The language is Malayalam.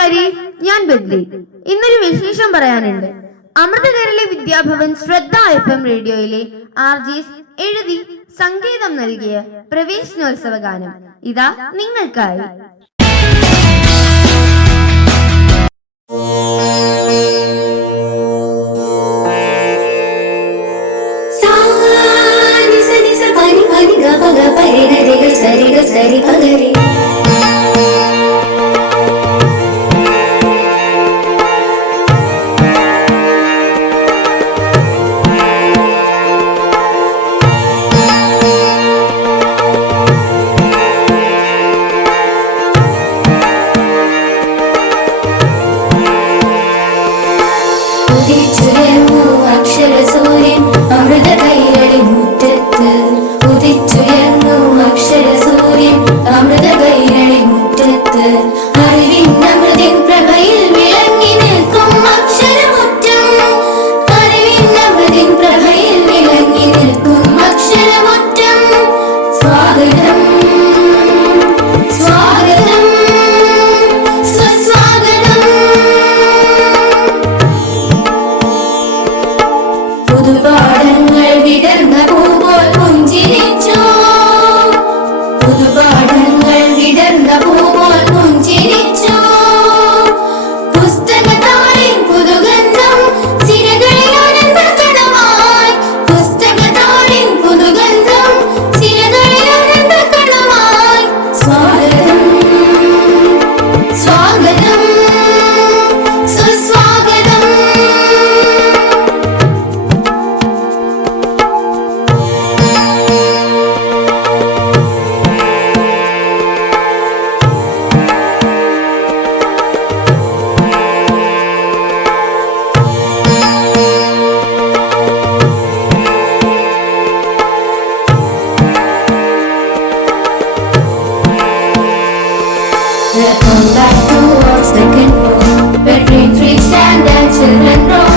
ബദ്രി ഇന്നൊരു വിശേഷം പറയാനുണ്ട്. അമൃതകരളി വിദ്യാഭവൻ ശ്രദ്ധ എഫ് എം റേഡിയോയിലെ ആർ ജിസ് എഴുതി സംഗീതം നൽകിയ പ്രവേശനോത്സവ ഗാനം. ഇതാ നിങ്ങൾക്കായി. സരി नि ഉദിച്ചുയർന്നു അക്ഷര സൂര്യൻ അമൃത കൈരളി മുറ്റത്ത്. ഉദിച്ചുയർന്നു അക്ഷര സൂര്യൻ Amrita devant. and in the grow.